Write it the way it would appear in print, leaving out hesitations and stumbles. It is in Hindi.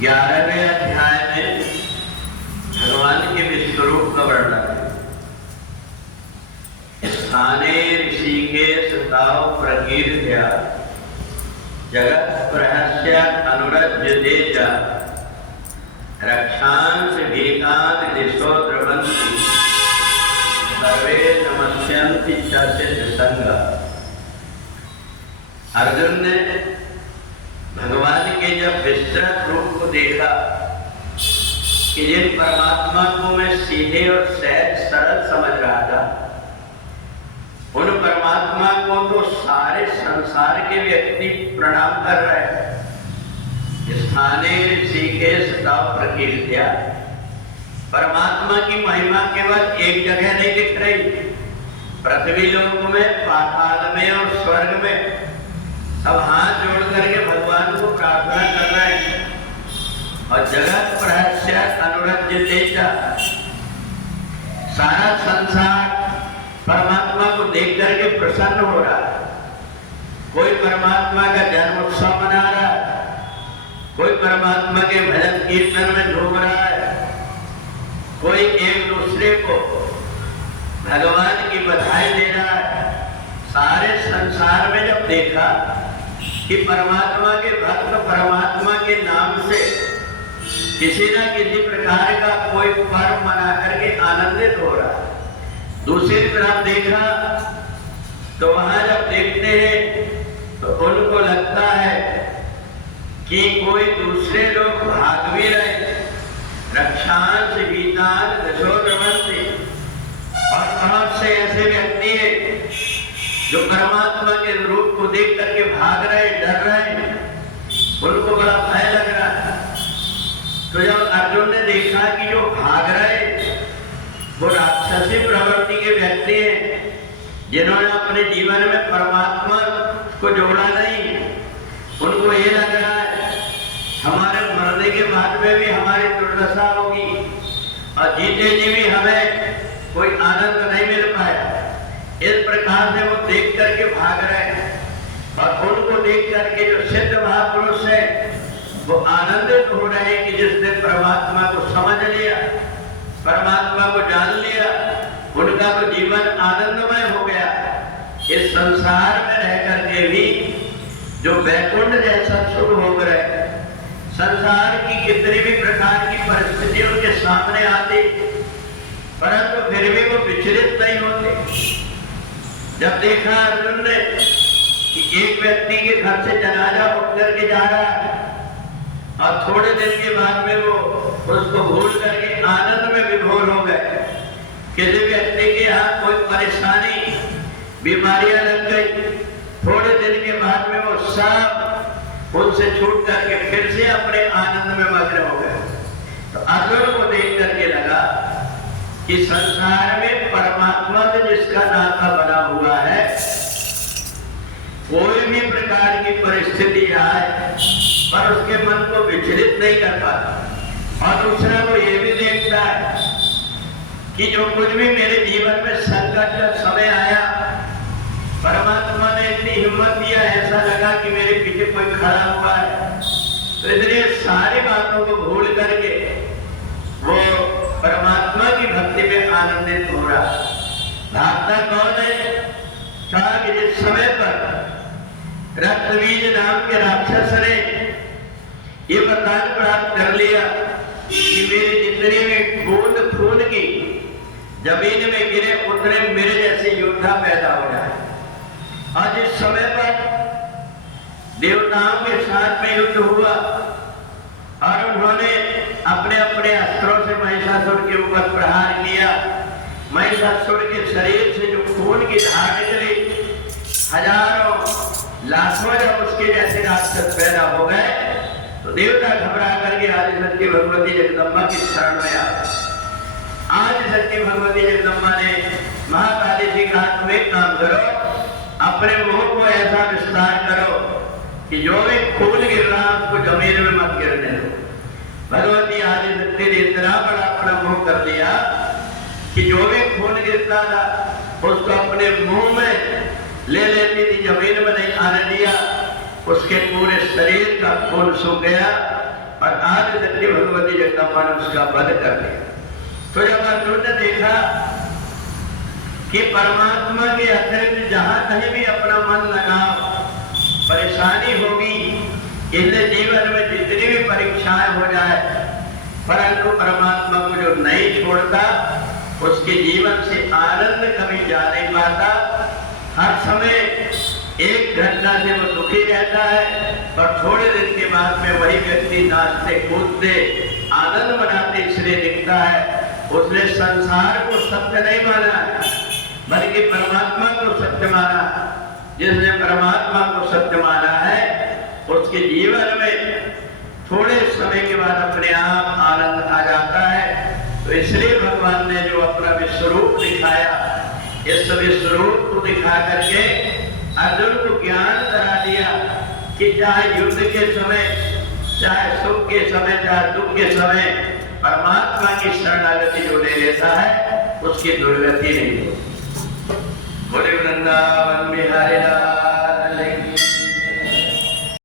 11वें अध्याय में भगवान के विश्वरूप का वर्णन है। स्थाने ऋषिकेश ताव प्रकीर्त्या जगत प्रहस्य अनुरज्यते च रक्षांस भीतान दिशो द्रवन्ति सर्वे नमस्यन्ति च सिद्धसंग। अर्जुन ने भगवान के जब विस्तृत रूप को देखा कि जिन परमात्मा को मैं सीधे और सहज सरल समझ रहा था, उन परमात्मा को तो सारे संसार के व्यक्ति प्रणाम कर रहे हैं। स्थाने ऋषिकेश ताव प्रकीर्त्या, परमात्मा की महिमा केवल एक जगह नहीं दिख रही, पृथ्वी लोक में, पाताल में और स्वर्ग में सब हाथ जोड़ करके भगवान को प्रार्थना कर रहे हैं। और जगत प्रहस्य अनुरज्यते च, सारा संसार परमात्मा को देख करके प्रसन्न हो रहा है। कोई परमात्मा का जन्मोत्सव मना रहा है, कोई परमात्मा के भजन कीर्तन में झूम रहा है, कोई एक दूसरे को भगवान की बधाई दे रहा है। सारे संसार में जब देखा कि परमात्मा के भक्त परमात्मा के नाम से किसी न किसी प्रकार का कोई पर्व मना करके आनंदित हो रहा है, दूसरी तरफ देखा तो वहां जब देखते हैं तो उनको लगता है कि कोई दूसरे लोग भाग भी रहे, रक्षांश भीतान दिशो द्रवन्ति, और बहुत से ऐसे व्यक्ति हैं जो परमात्मा के रूप को देख करके भाग रहे, डर रहे, उनको बड़ा भय लग रहा है। तो जब अर्जुन ने देखा कि जो भाग रहे वो राक्षसी प्रवृत्ति के व्यक्ति हैं, जिन्होंने अपने जीवन में परमात्मा को जोड़ा नहीं, उनको ये लग रहा है हमारे मरने के बाद में भी हमारी दुर्दशा होगी और जीते जी भी हमें कोई आनंद नहीं मिल पाया। इस प्रकार से वो देख करके भाग रहे हैं। और उनको देख करके जो सिद्ध महापुरुष है वो आनंदित हो रहे हैं कि जिसने परमात्मा को समझ लिया, परमात्मा को जान लिया, उनका तो जीवन आनंदमय हो गया। इस संसार में रह करके भी जो वैकुंठ जैसा सुख हो रहे, संसार की कितनी भी प्रकार की परिस्थिति उनके सामने आती, परंतु फिर भी वो विचलित नहीं होते। जब देखा अर्जुन ने कि एक व्यक्ति के घर से जनाजा उठ करके जा रहा है और थोड़े दिन के बाद में वो उसको भूल करके आनंद में विभोर हो गए। किसी व्यक्ति के यहाँ कोई परेशानी, बीमारियां लग गई, थोड़े दिन के बाद में वो सब उनसे छूट करके फिर से अपने आनंद में मग्न हो गए। तो अर्जुन को देख करके लगा कि संसार में परमात्मा से जिसका नाता बना हुआ है, कोई भी प्रकार की परिस्थिति आए पर उसके मन को विचलित नहीं कर पाता। और दूसरा वो ये भी देखता है कि जो कुछ भी मेरे जीवन में संकट का समय आया, परमात्मा ने इतनी हिम्मत दिया, ऐसा लगा कि मेरे पीछे कोई खड़ा हुआ है। तो इसलिए सारी बातों को भूल करके वो परमात्मा की भक्ति में आनंदित हो रहा। भागता कौन है? कहा कि जिस समय पर रक्तबीज नाम के राक्षस ने ये वरदान प्राप्त कर लिया कि मेरी जितनी भी बूंद खून की जमीन में गिरे उतने मेरे जैसे योद्धा पैदा हो जाए। आज इस समय पर देवताओं के साथ में युद्ध हुआ और उन्होंने अपने अपने अस्त्रों से महिषासुर के ऊपर प्रहार किया। महिषासुर के शरीर से जो खून की धार निकली, हजारों लाखों जब उसके जैसे राक्षस पैदा हो गए तो देवता घबरा करके आदिशक्ति भगवती जगदम्बा की शरण में आ गए। आदिशक्ति भगवती जगदम्बा ने महाकाली जी का तुम एक काम करो, अपने मुंह को ऐसा विस्तार करो कि जो भी खून गिर रहा उसको जमीन में मत गिरने दो। भगवती आदिशक्ति ने इतना बड़ा अपना मुंह कर दिया कि जो भी खून गिरता था उसको अपने मुंह में ले लेती थी, जमीन में नहीं आने दिया। उसके पूरे शरीर का खून सूख गया और और आदि शक्ति भगवती जगदम्बा ने उसका वध कर दिया। तो जब अर्जुन ने देखा कि परमात्मा के अतिरिक्त जहां कहीं भी अपना मन लगाओ परेशानी होगी, इसलिए जीवन में जितनी भी परीक्षाएं हो जाए, परंतु परमात्मा को जो नहीं छोड़ता उसके जीवन से आनंद कभी जा नहीं पाता। हर समय एक घटना से वो दुखी रहता है और थोड़े दिन के बाद में वही व्यक्ति नाचते कूदते आनंद मनाते इसलिए दिखता है। उसने संसार को सत्य नहीं माना बल्कि परमात्मा को सत्य माना। जिसने परमात्मा को सत्य माना है उसके जीवन में थोड़े समय के बाद अपने आप आनंद आ जाता है। तो इसलिए भगवान ने जो अपना विश्वरूप दिखाया, इस विश्वरूप को दिखा करके अर्जुन को ज्ञान करा दिया कि चाहे युद्ध के समय, चाहे सुख के समय, चाहे दुख के समय परमात्मा की शरणागति जो ले लेता है उसकी दुर्गति नहीं होती। बोले वृंदावन